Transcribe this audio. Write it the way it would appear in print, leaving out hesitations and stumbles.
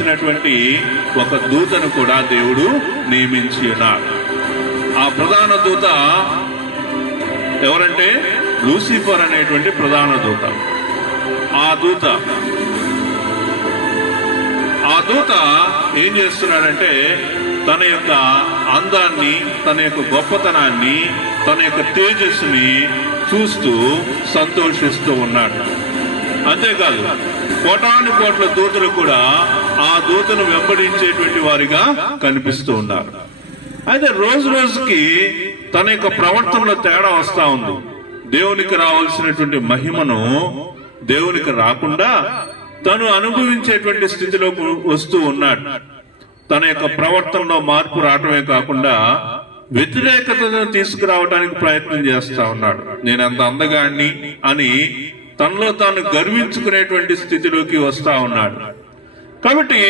ఇచ్చినటువంటి ఒక దూతను కూడా దేవుడు నియమించి ఉన్నాడు. ఆ ప్రధాన దూత ఎవరంటే లూసిఫర్ అనేటువంటి ప్రధాన దూత. ఆ దూత ఏం చేస్తున్నాడంటే తన యొక్క అందాన్ని, తన యొక్క గొప్పతనాన్ని, తన యొక్క తేజస్సుని చూస్తూ సంతోషిస్తూ ఉన్నాడు. అంతేకాదు కోటాను కోట్ల దూతలు కూడా ఆ దూతను వెంబడించేటువంటి వారిగా కనిపిస్తూ ఉన్నారు. అయితే రోజు రోజుకి తన యొక్క ప్రవర్తనలో తేడా వస్తా ఉంది. దేవునికి రావాల్సినటువంటి మహిమను దేవునికి రాకుండా తను అనుభవించేటువంటి స్థితిలోకి వస్తూ ఉన్నాడు. తన యొక్క ప్రవర్తనలో మార్పు రావటమే కాకుండా వ్యతిరేకతను తీసుకురావడానికి ప్రయత్నం చేస్తా ఉన్నాడు. నేను అంత అందగాడిని అని తనలో తాను గర్వించుకునేటువంటి స్థితిలోకి వస్తా ఉన్నాడు. కాబట్టి